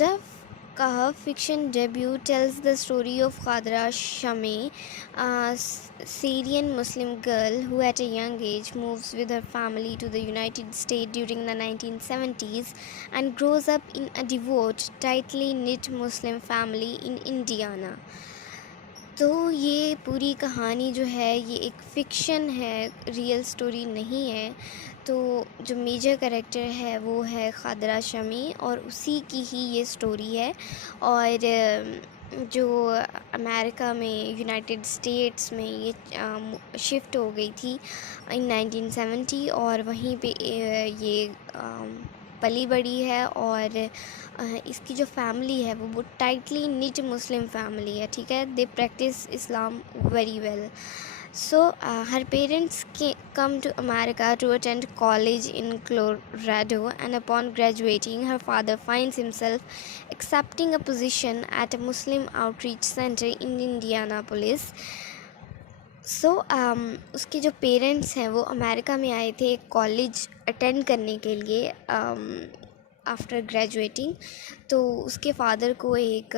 The Kahf fiction debut tells the story of Khadra Shami, a Syrian Muslim girl who at a young age moves with her family to the United States during the 1970s and grows up in a devout, tightly knit Muslim family in Indiana. तो ये पूरी कहानी जो है ये एक fiction है, real story नहीं है। तो जो मेजर कैरेक्टर है वो है खादरा शमी और उसी की ही ये स्टोरी है। और जो अमेरिका में यूनाइटेड स्टेट्स में ये शिफ्ट हो गई थी इन 1970 और वहीं पे ये पली बड़ी है। और इसकी जो फैमिली है वो टाइटली निट मुस्लिम फैमिली है, ठीक है। They practise Islam very well. So, her parents come to America to attend college in Colorado, and upon graduating, her father finds himself accepting a position at a Muslim outreach center in Indianapolis. So, उसके जो parents हैं वो America में आए थे एक college attend करने के लिए आफ्टर ग्रेजुएटिंग। तो उसके फादर को एक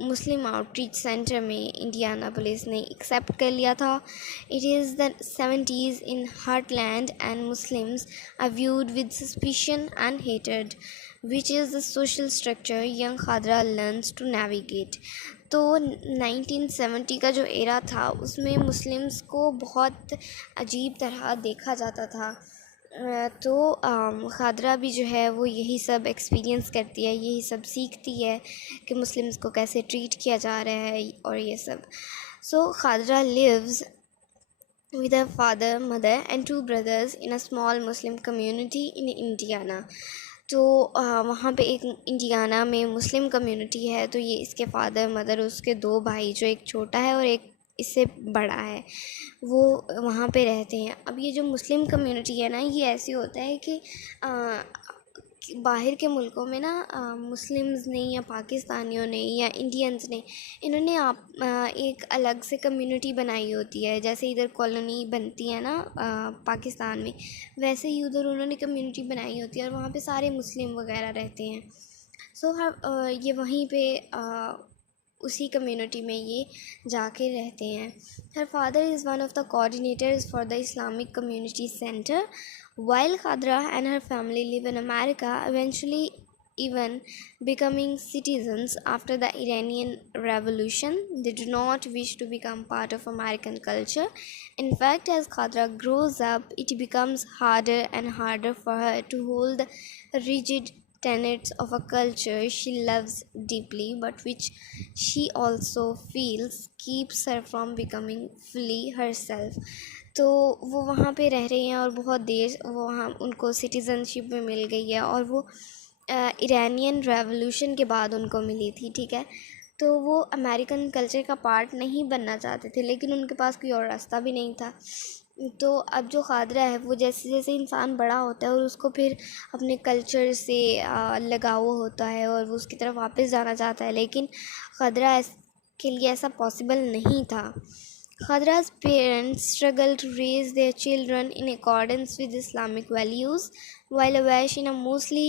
मुस्लिम आउटरीच सेंटर में इंडियानापोलिस ने एक्सेप्ट कर लिया था। It is the 70s in heartland and Muslims are viewed with suspicion and hated which is the social structure young Khadra learns to navigate. तो 1970 का जो एरा था उसमें मुस्लिम्स को बहुत अजीब तरह देखा जाता था। तो खादरा भी जो है वो यही सब एक्सपीरियंस करती है, यही सब सीखती है कि मुस्लिम्स को कैसे ट्रीट किया जा रहा है और ये सब। सो Khadra lives with her father, mother and two brothers in a small Muslim community in Indiana. तो वहाँ पे एक इंडियाना में मुस्लिम कम्युनिटी है। तो ये इसके फादर मदर उसके दो भाई, जो एक छोटा है और एक इससे बड़ा है, वो वहाँ पे रहते हैं। अब ये जो मुस्लिम कम्युनिटी है ना, ये ऐसे होता है कि बाहर के मुल्कों में ना मुस्लिम्स ने या पाकिस्तानियों ने या इंडियंस ने इन्होंने एक अलग से कम्युनिटी बनाई होती है। जैसे इधर कॉलोनी बनती है ना पाकिस्तान में, वैसे ही उधर उन्होंने कम्युनिटी बनाई होती है और वहाँ पे सारे मुस्लिम वगैरह रहते हैं। सो ये वहीं पे उसी कम्युनिटी में ये जाके रहते हैं। Her father is one of the coordinators for the Islamic community centre. While Khadra and her family live in America, eventually even becoming citizens after the Iranian Revolution, they do not wish to become part of American culture. In fact, as Khadra grows up, it becomes harder and harder for her to hold the rigid tenets of a culture she loves deeply, but which she also feels keeps her from becoming fully herself. तो वो वहाँ पे रह रही हैं और बहुत देर वो वहाँ उनको सिटीज़नशिप में मिल गई है और वो इरानियन रेवोल्यूशन के बाद उनको मिली थी, ठीक है। तो वो अमेरिकन कल्चर का पार्ट नहीं बनना चाहते थे, लेकिन उनके पास कोई और रास्ता भी नहीं था। तो अब जो खादरा है वो जैसे जैसे इंसान बड़ा होता है और उसको फिर अपने कल्चर से लगाव होता है और वो उसकी तरफ वापस जाना चाहता है, लेकिन खादरा के लिए ऐसा पॉसिबल नहीं था। Khadra's parents struggle to raise their children in accordance with Islamic values, while Awash in a mostly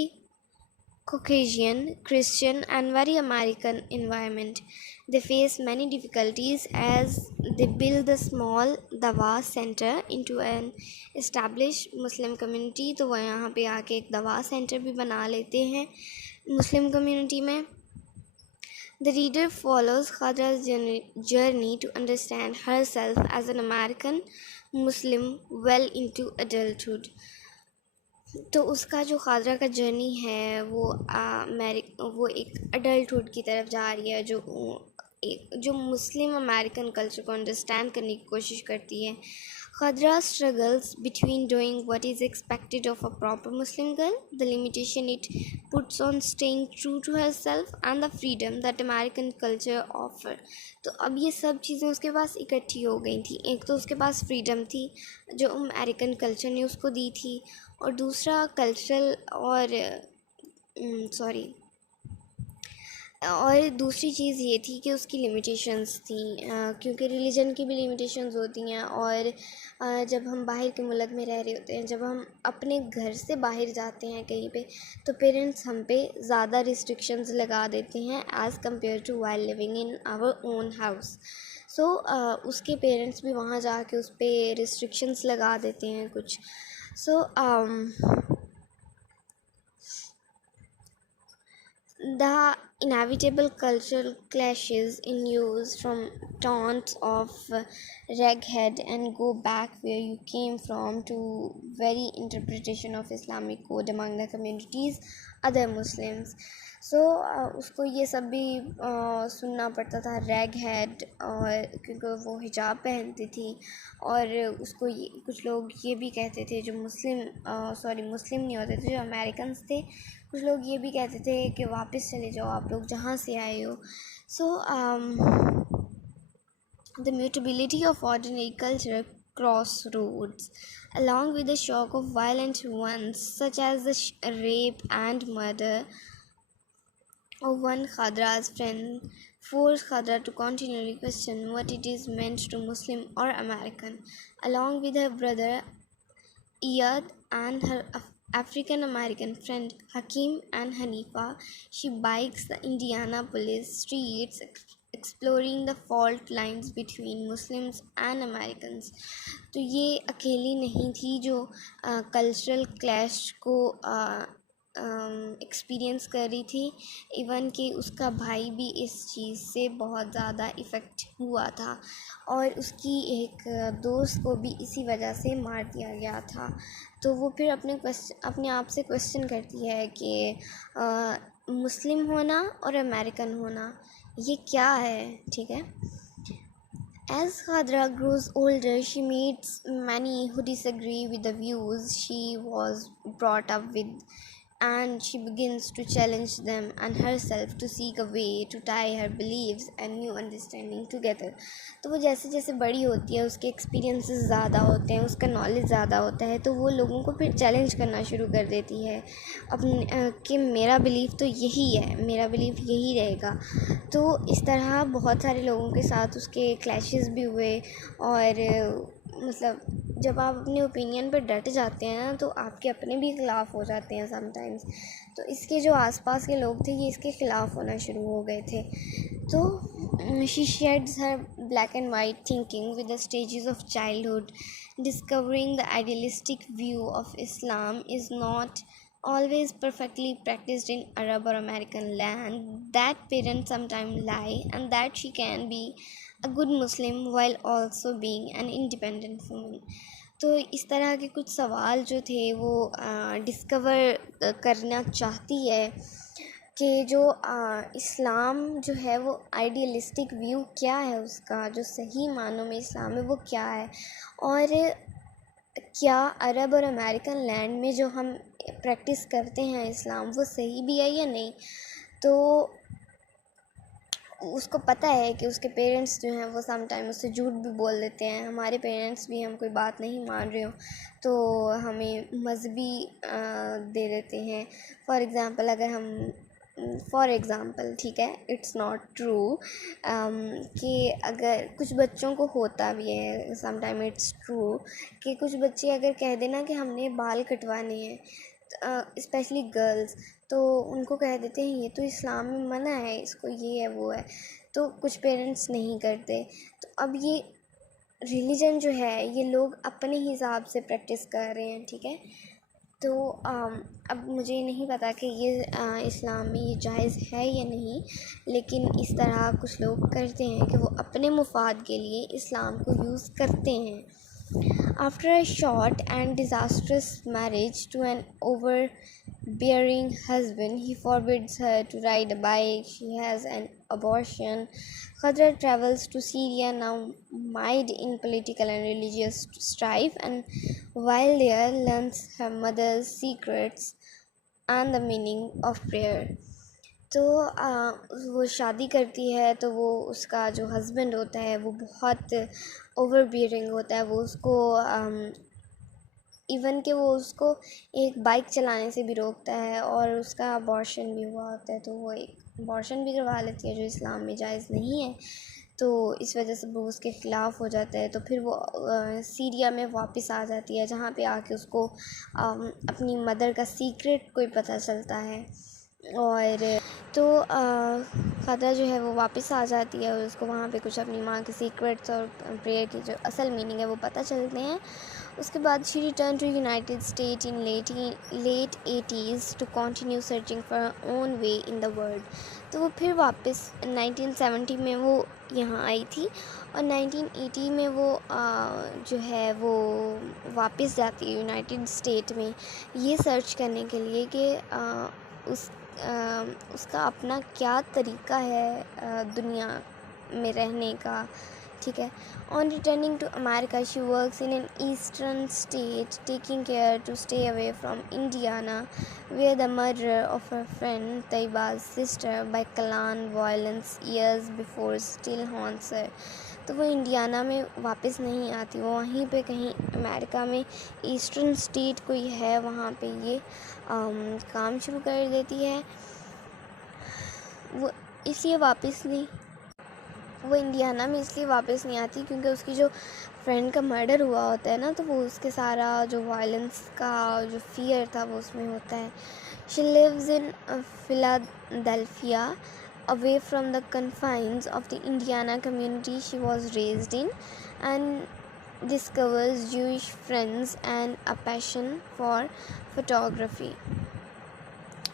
Caucasian, Christian and very American environment. They face many difficulties as they build the small Dawa center into an established Muslim community. तो वह यहाँ पे आके एक दवा centre भी बना लेते हैं मुस्लिम कम्युनिटी में। The reader follows Khadra's journey to understand herself as an American Muslim well into adulthood. तो उसका जो खादरा का जर्नी है वो एक अडल्टहुड की तरफ जा रही है, जो मुस्लिम अमेरिकन कल्चर को अंडरस्टैंड करने की कोशिश करती है। Khadra struggles between doing what is expected of a proper Muslim girl, the limitation it puts on staying true to herself, and the freedom that American culture offer. तो अब ये सब चीज़ें उसके पास इकट्ठी हो गई थी। एक तो उसके पास फ्रीडम थी जो अमेरिकन कल्चर ने उसको दी थी, और दूसरा कल्चरल और और दूसरी चीज़ ये थी कि उसकी लिमिटेशंस थी, क्योंकि रिलीजन की भी लिमिटेशंस होती हैं। और जब हम बाहर के मुल्क में रह रहे होते हैं, जब हम अपने घर से बाहर जाते हैं कहीं पे, तो पेरेंट्स हम पे ज़्यादा रिस्ट्रिक्शंस लगा देते हैं as compared to while living in our own house. So उसके पेरेंट्स भी वहाँ जाके उस पर रिस्ट्रिक्शंस लगा देते हैं कुछ। सो the inevitable cultural clashes in use from taunts of raghead and go back where you came from to very interpretation of Islamic code among the communities other Muslims. सो उसको ये सब भी सुनना पड़ता था, रैग हेड, और क्योंकि वो हिजाब पहनती थी। और उसको कुछ लोग ये भी कहते थे, जो मुस्लिम नहीं होते थे, जो अमेरिकन्स थे, कुछ लोग ये भी कहते थे कि वापस चले जाओ आप लोग जहाँ से आए हो। सो the mutability of ordinary culture crossroads, along with the shock of violent ones such as the rape and murder of one Khadra's friend, forced Khadra to continually question what it is meant to Muslim or American. Along with her brother Iyad and her African American friend Hakim and Hanifa, she bikes the Indianapolis streets exploring the fault lines between Muslims and Americans. तो ये अकेली नहीं थी जो cultural clash को experience कर रही थी। इवन कि उसका भाई भी इस चीज़ से बहुत ज़्यादा इफ़ेक्ट हुआ था, और उसकी एक दोस्त को भी इसी वजह से मार दिया गया था। तो वो फिर अपने आप से क्वेश्चन करती है कि मुस्लिम होना और अमेरिकन होना ये क्या है, ठीक है। As Khadra grows older, she meets many who disagree with the views she was brought up with, and she begins to challenge them and herself to seek a way to tie her beliefs and new understanding together. तो वो जैसे जैसे बड़ी होती है, उसके experiences ज़्यादा होते हैं, उसका नॉलेज ज़्यादा होता है, तो वो लोगों को फिर चैलेंज करना शुरू कर देती है अपने कि मेरा बिलीफ तो यही है, मेरा बिलीफ यही रहेगा। तो इस तरह बहुत सारे लोगों के साथ उसके क्लैशेस भी हुए। और मतलब जब आप अपने ओपिनियन पर डट जाते हैं ना, तो आपके अपने भी ख़िलाफ़ हो जाते हैं समटाइम्स। तो इसके जो आसपास के लोग थे, ये इसके ख़िलाफ़ होना शुरू हो गए थे। तो she shares her black and white thinking with the stages of childhood, discovering the idealistic view of Islam is not always perfectly practiced in Arab or American land, that parents sometimes lie, and that she can be a good Muslim while also being an independent woman. तो इस तरह के कुछ सवाल जो थे वो discover करना चाहती है कि जो इस्लाम जो है वो आइडियलिस्टिक व्यू क्या है, उसका जो सही मानों में इस्लाम है वो क्या है, और क्या अरब और अमेरिकन लैंड में जो हम प्रैक्टिस करते हैं इस्लाम वो सही भी है या नहीं। तो उसको पता है कि उसके पेरेंट्स जो हैं वो सम टाइम उससे झूठ भी बोल देते हैं। हमारे पेरेंट्स भी हम कोई बात नहीं मान रहे हो तो हमें मजहबी दे देते हैं। फॉर एग्ज़ाम्पल ठीक है, इट्स नॉट ट्रू कि अगर कुछ बच्चों को होता भी है, सम टाइम इट्स ट्रू कि कुछ बच्चे अगर कह देना कि हमने बाल कटवाने हैं, स्पेशली गर्ल्स, तो उनको कह देते हैं ये तो इस्लाम में मना है, इसको ये है वो है, तो कुछ पेरेंट्स नहीं करते। तो अब ये रिलीजन जो है ये लोग अपने हिसाब से प्रैक्टिस कर रहे हैं, ठीक है। तो अब मुझे नहीं पता कि ये इस्लाम में ये जायज़ है या नहीं, लेकिन इस तरह कुछ लोग करते हैं कि वो अपने मुफाद के लिए इस्लाम को यूज़ करते हैं। After a short and disastrous marriage to an overbearing husband, he forbids her to ride a bike, she has an abortion. Khadra travels to Syria, now mired in political and religious strife, and while there learns her mother's secrets and the meaning of prayer. तो वो शादी करती है, तो वो उसका जो husband होता है वो बहुत ओवर बियरिंग होता है, वो उसको इवन कि वो उसको एक बाइक चलाने से भी रोकता है, और उसका अबॉर्शन भी हुआ होता है, तो वो एक अबॉर्शन भी करवा लेती है जो इस्लाम में जायज़ नहीं है। तो इस वजह से वो उसके ख़िलाफ़ हो जाता है। तो फिर वो सीरिया में वापस आ जाती है, जहाँ पे आके उसको अपनी मदर का सीक्रेट कोई पता चलता है। और तो ख़ादरा जो है वो वापस आ जाती है, और उसको वहाँ पे कुछ अपनी माँ के सीक्रेट्स और प्रेयर की जो असल मीनिंग है वो पता चलते हैं। उसके बाद she return to United State in late 80s to continue searching for her own way in the world. तो वो फिर वापस 1970 में वो यहाँ आई थी, और 1980 में वो जो है वो वापस जाती है यूनाइटेड स्टेट में, ये सर्च करने के लिए कि उस उसका अपना क्या तरीका है दुनिया में रहने का, ठीक है। On returning to America she works in an eastern state, taking care to stay away from Indiana, where the murder of her friend तैयबा's sister by Klan violence years before still haunts her. तो वो Indiana में वापस नहीं आती, वो वहीं पे कहीं अमेरिका में ईस्टर्न स्टेट कोई है वहाँ पे ये काम शुरू कर देती है। वो इसलिए वापस नहीं वो इंडियाना में इसलिए वापस नहीं आती क्योंकि उसकी जो फ्रेंड का मर्डर हुआ होता है ना, तो वो उसके सारा जो वायलेंस का जो फियर था वो उसमें होता है। She lives in Philadelphia, away from the confines of the Indiana community she was raised in, and discovers Jewish friends and a passion for photography.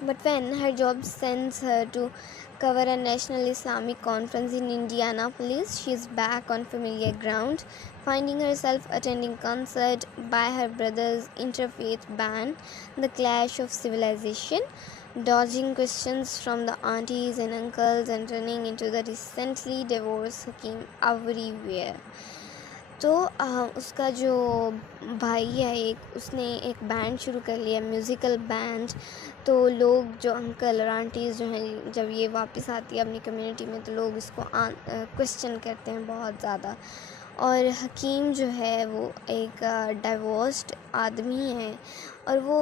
But when her job sends her to cover a national Islamic conference in Indianapolis, she is back on familiar ground, finding herself attending concert by her brother's interfaith band, The Clash of Civilization, dodging questions from the aunties and uncles, and running into the recently divorced Hakim everywhere. तो उसका जो भाई है एक, उसने एक band शुरू कर लिया, म्यूज़िकल बैंड। तो लोग जो अंकल और आंटीज़ जो हैं, जब ये वापस आती है अपनी कम्युनिटी में, तो लोग इसको क्वेश्चन करते हैं बहुत ज़्यादा। और हकीम जो है वो एक डाइवोर्स्ड आदमी है, और वो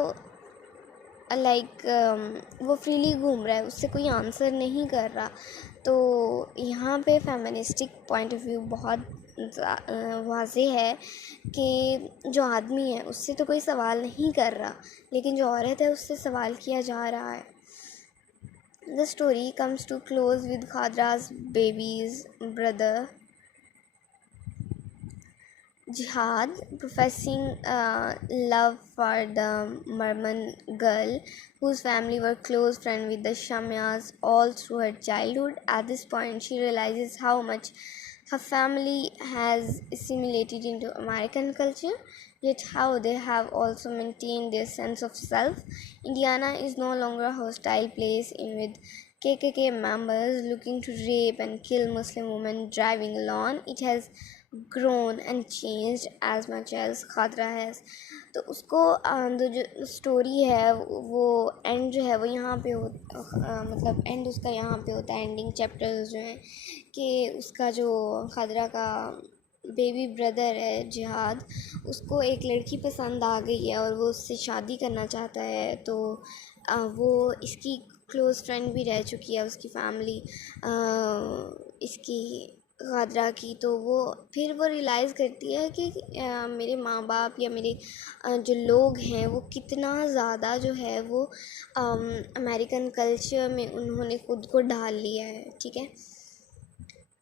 वो फ्रीली घूम रहा है, उससे कोई आंसर नहीं कर रहा। तो यहाँ पे फेमिनिस्टिक पॉइंट ऑफ व्यू बहुत वाज़े है कि जो आदमी है उससे तो कोई सवाल नहीं कर रहा, लेकिन जो औरत है उससे सवाल किया जा रहा है। The story comes to close with खादरा's babies brother Jihad, professing love for the Mormon girl, whose family were close friends with the Shamyas all through her childhood. At this point, she realizes how much her family has assimilated into American culture, yet how they have also maintained their sense of self. Indiana is no longer a hostile place in with KKK members looking to rape and kill Muslim women driving alone. It has grown and changed as much as Khadra has. तो उसको जो story है वो and जो है वो यहाँ पे मतलब एंड उसका यहाँ पे होता है, एंडिंग चैप्टर्स जो हैं कि उसका जो खादरा का बेबी ब्रदर है जिहाद, उसको एक लड़की पसंद आ गई है और वो उससे शादी करना चाहता है। तो वो इसकी क्लोज़ फ्रेंड भी रह चुकी है, उसकी फैमिली इसकी खादरा की। तो वो फिर वो रियलाइज़ करती है कि मेरे माँ बाप या मेरे जो लोग हैं वो कितना ज़्यादा जो है वो अमेरिकन कल्चर में उन्होंने खुद को ढाल लिया है, ठीक है।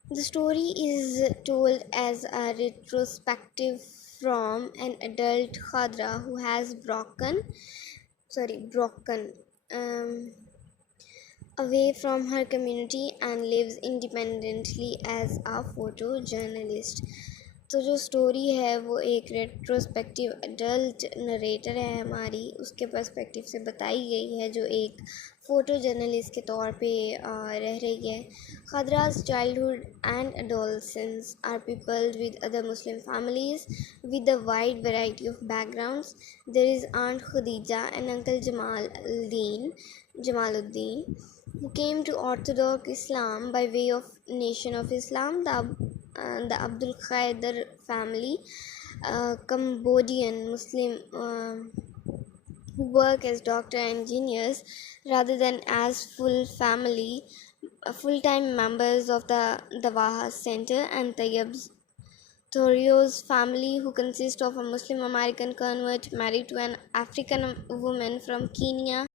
The story is told as a retrospective from an adult Khadra who has broken away from her community and lives independently as a photojournalist. तो जो स्टोरी है वो एक रेट्रोस्पेक्टिव एडल्ट नरेटर है हमारी, उसके पर्सपेक्टिव से बताई गई है, जो एक फ़ोटो जर्नलिस्ट के तौर पे रह रही है। खादरा's childhood and adolescence are peopled with other Muslim families with a wide variety of backgrounds. There is Aunt Khadija and Uncle Jamaluddin, who came to Orthodox Islam by way of Nation of Islam, the Abdul Qadir family, Cambodian Muslim who work as doctor and engineers rather than as full-time members of the Dawaha Center, and Tayyib Torio's family, who consists of a Muslim American convert married to an African woman from Kenya,